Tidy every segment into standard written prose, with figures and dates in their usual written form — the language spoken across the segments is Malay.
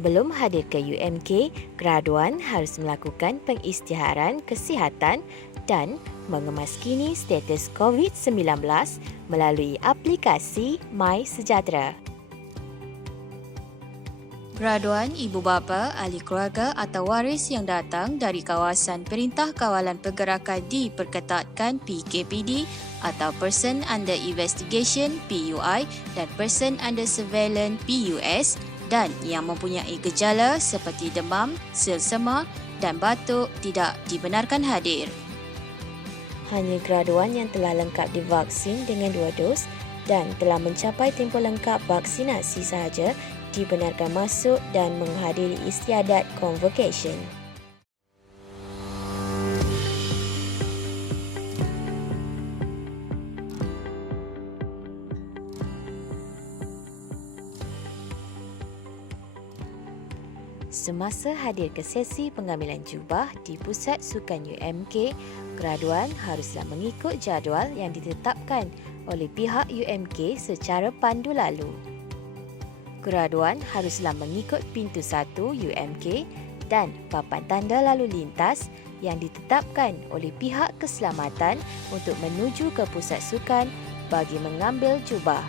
Sebelum hadir ke UMK, graduan harus melakukan pengisytiharan kesihatan dan mengemaskini status COVID-19 melalui aplikasi MySejahtera. Graduan ibu bapa, ahli keluarga atau waris yang datang dari kawasan Perintah Kawalan Pergerakan diperketatkan PKPD atau Person Under Investigation PUI dan Person Under Surveillance PUS dan yang mempunyai gejala seperti demam, selsema dan batuk tidak dibenarkan hadir. Hanya graduan yang telah lengkap divaksin dengan 2 dos dan telah mencapai tempoh lengkap vaksinasi sahaja dibenarkan masuk dan menghadiri istiadat convocation. Semasa hadir ke sesi pengambilan jubah di Pusat Sukan UMK, graduan haruslah mengikut jadual yang ditetapkan oleh pihak UMK secara pandu lalu. Graduan haruslah mengikut pintu 1 UMK dan papan tanda lalu lintas yang ditetapkan oleh pihak keselamatan untuk menuju ke pusat sukan bagi mengambil jubah.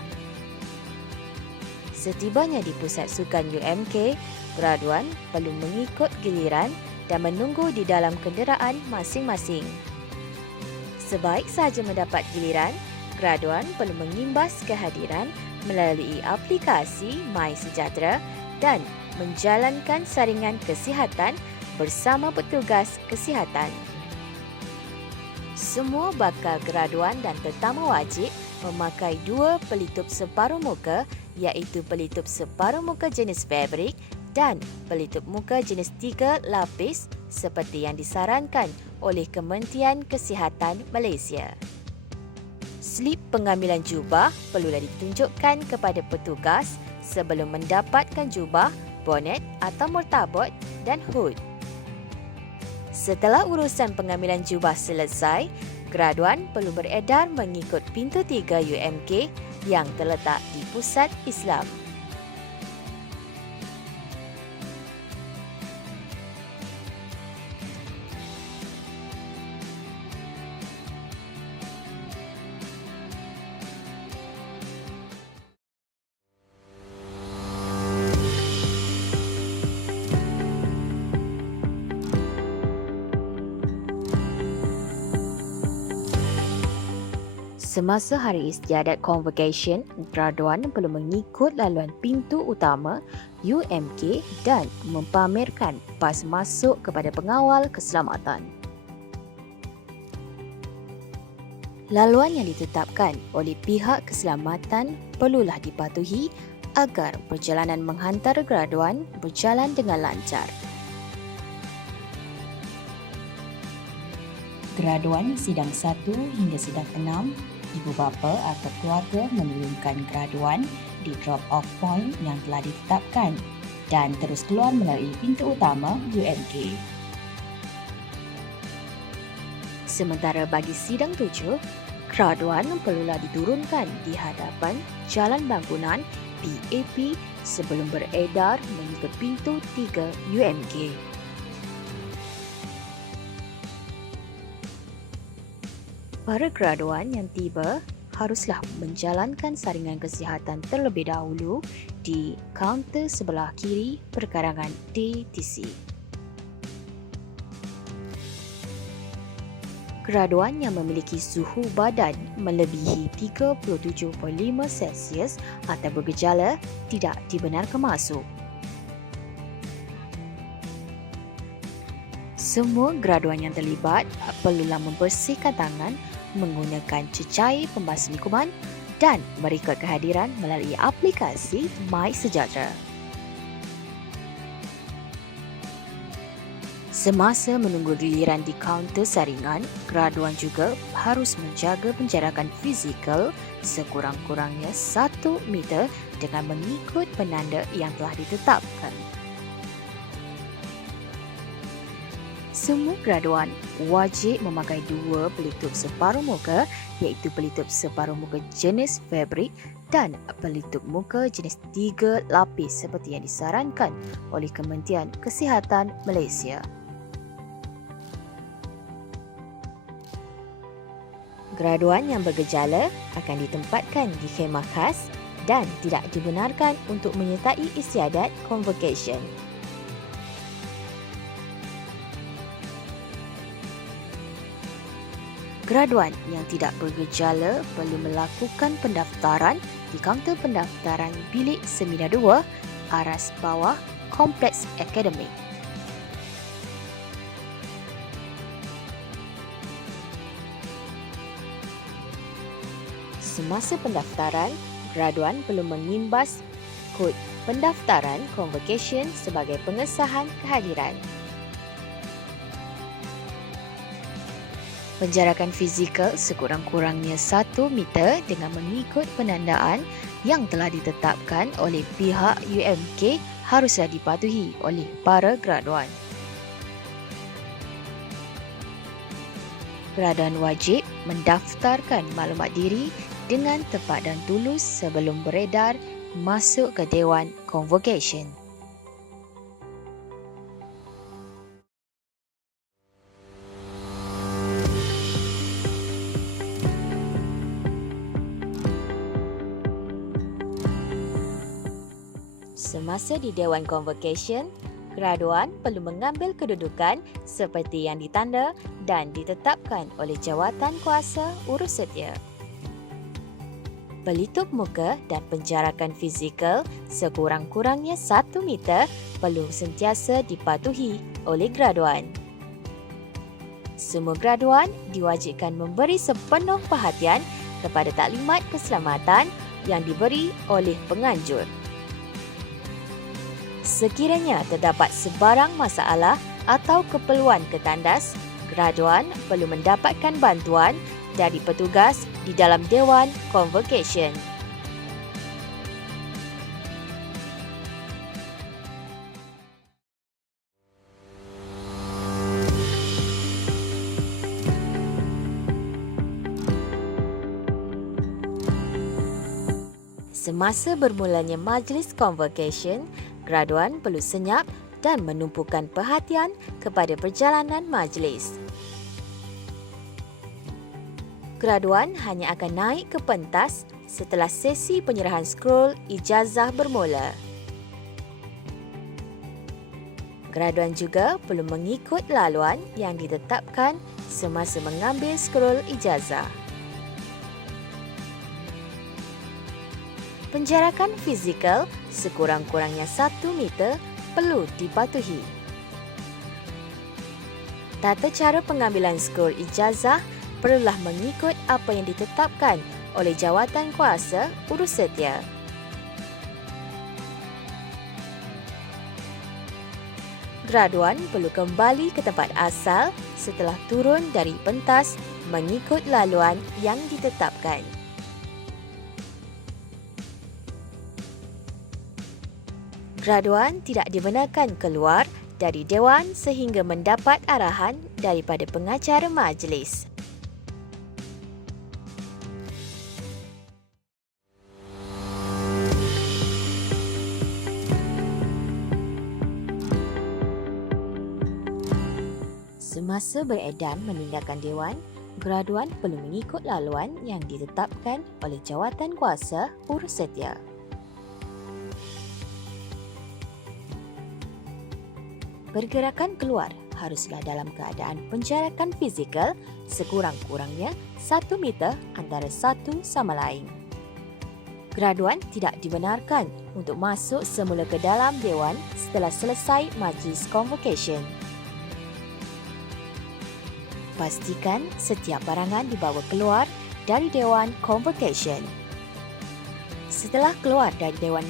Setibanya di pusat sukan UMK, graduan perlu mengikut giliran dan menunggu di dalam kenderaan masing-masing. Sebaik sahaja mendapat giliran, graduan perlu mengimbas kehadiran melalui aplikasi MySejahtera dan menjalankan saringan kesihatan bersama petugas kesihatan. Semua bakal graduan dan tetamu wajib memakai 2 pelitup separuh muka iaitu pelitup separuh muka jenis fabrik dan pelitup muka jenis 3 lapis seperti yang disarankan oleh Kementerian Kesihatan Malaysia. Slip pengambilan jubah perlulah ditunjukkan kepada petugas sebelum mendapatkan jubah, bonet atau murtabot dan hood. Setelah urusan pengambilan jubah selesai, graduan perlu beredar mengikut pintu 3 UMK yang terletak di Pusat Islam. Semasa hari istiadat convocation, graduan perlu mengikut laluan pintu utama UMK dan mempamerkan pas masuk kepada pengawal keselamatan. Laluan yang ditetapkan oleh pihak keselamatan perlulah dipatuhi agar perjalanan menghantar graduan berjalan dengan lancar. Graduan sidang 1 hingga sidang 6, ibu bapa atau keluarga menurunkan graduan di drop-off point yang telah ditetapkan dan terus keluar melalui pintu utama UMK. Sementara bagi sidang 7, graduan perlulah diturunkan di hadapan jalan bangunan PAP sebelum beredar mengikut pintu 3 UMK. Para graduan yang tiba haruslah menjalankan saringan kesihatan terlebih dahulu di kaunter sebelah kiri perkarangan DTC. Graduan yang memiliki suhu badan melebihi 37.5 Celsius atau bergejala tidak dibenarkan masuk. Semua graduan yang terlibat perlulah membersihkan tangan menggunakan cecair pembasuh kuman dan merekod kehadiran melalui aplikasi MySejahtera. Semasa menunggu giliran di kaunter saringan, graduan juga harus menjaga penjarakan fizikal sekurang-kurangnya 1 meter dengan mengikut penanda yang telah ditetapkan. Semua graduan wajib memakai 2 pelitup separuh muka iaitu pelitup separuh muka jenis fabrik dan pelitup muka jenis 3 lapis seperti yang disarankan oleh Kementerian Kesihatan Malaysia. Graduan yang bergejala akan ditempatkan di khemah khas dan tidak dibenarkan untuk menyertai istiadat convocation. Graduan yang tidak bergejala perlu melakukan pendaftaran di kaunter pendaftaran bilik Seminar 2, aras bawah Kompleks Akademik. Semasa pendaftaran, graduan perlu mengimbas kod pendaftaran convocation sebagai pengesahan kehadiran. Penjarakan fizikal sekurang-kurangnya 1 meter dengan mengikut penandaan yang telah ditetapkan oleh pihak UMK haruslah dipatuhi oleh para graduan. Graduan wajib mendaftarkan maklumat diri dengan tepat dan tulus sebelum beredar masuk ke Dewan Convocation. Semasa di Dewan Convocation, graduan perlu mengambil kedudukan seperti yang ditanda dan ditetapkan oleh jawatan kuasa urus setia. Pelitup muka dan penjarakan fizikal sekurang-kurangnya 1 meter perlu sentiasa dipatuhi oleh graduan. Semua graduan diwajibkan memberi sepenuh perhatian kepada taklimat keselamatan yang diberi oleh penganjur. Sekiranya terdapat sebarang masalah atau keperluan ketandas, graduan perlu mendapatkan bantuan dari petugas di dalam Dewan Convocation. Semasa bermulanya majlis convocation, graduan perlu senyap dan menumpukan perhatian kepada perjalanan majlis. Graduan hanya akan naik ke pentas setelah sesi penyerahan scroll ijazah bermula. Graduan juga perlu mengikut laluan yang ditetapkan semasa mengambil scroll ijazah. Penjarakan fizikal sekurang-kurangnya 1 meter perlu dipatuhi. Tata cara pengambilan skor ijazah perlulah mengikut apa yang ditetapkan oleh jawatan kuasa urus setia. Graduan perlu kembali ke tempat asal setelah turun dari pentas mengikut laluan yang ditetapkan. Graduan tidak dibenarkan keluar dari dewan sehingga mendapat arahan daripada pengacara majlis. Semasa beredam meninggalkan dewan, graduan perlu mengikut laluan yang ditetapkan oleh jawatan kuasa urus setia. Pergerakan keluar haruslah dalam keadaan penjarakan fizikal sekurang-kurangnya 1 meter antara satu sama lain. Graduan tidak dibenarkan untuk masuk semula ke dalam dewan setelah selesai majlis convocation. Pastikan setiap barangan dibawa keluar dari dewan convocation. Setelah keluar dari dewan,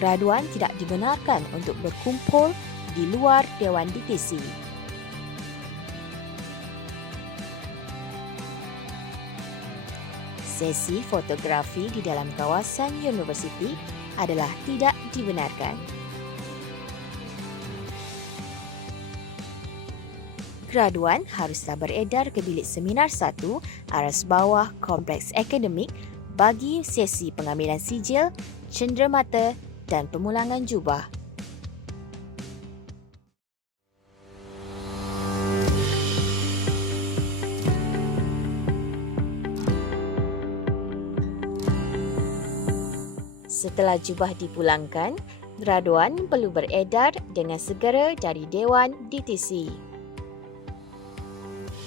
graduan tidak dibenarkan untuk berkumpul di luar Dewan DTC. Sesi fotografi di dalam kawasan universiti adalah tidak dibenarkan. Graduan haruslah beredar ke bilik seminar 1 aras bawah Kompleks Akademik bagi sesi pengambilan sijil, cenderamata dan pemulangan jubah. Setelah jubah dipulangkan, graduan perlu beredar dengan segera dari Dewan DTC.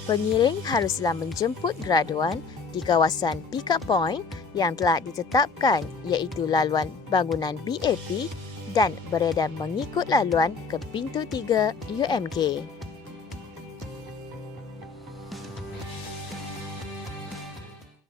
Pengiring haruslah menjemput graduan di kawasan pick-up point yang telah ditetapkan iaitu laluan bangunan BAP dan beredar mengikut laluan ke pintu 3 UMK.